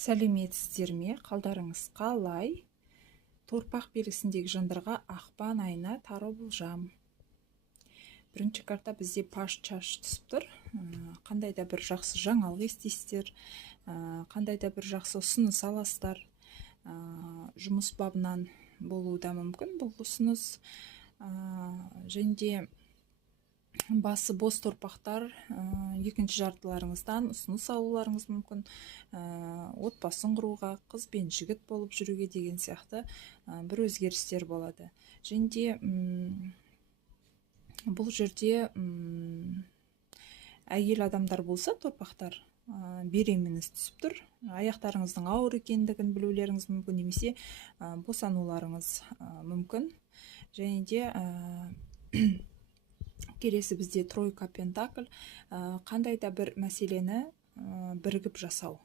Сәлеметсіздер ме? Қалдарыңыз қалай? Торпақ белгісіндегі жандарға ақпан айына тарау болжам. Бірінші карта бізде паш-чаш түсіп тұр. Қандай да бір жақсы жаңалық естисіздер, қандай да бір жақсы ұсыныс аласыздар. Жұмыс бабынан болуы да мүмкін бұл ұсыныс. Және де басы бос торпақтар екінші жартыларыңыздан ұсыныс алуларыңыз мүмкін, отбасын құруға, қыз бен жігіт болып жүруге деген сияқты бір өзгерістер болады. Және де бұл жерде әйел адамдар болса торпақтар беременность түсіп тұр, аяқтарыңыздың ауыр екендігін білулеріңіз мүмкін, немесе босануларыңыз мүмкін. Және де келесі бізде тройка пентакль, қандай да бір мәселені бірігіп жасау,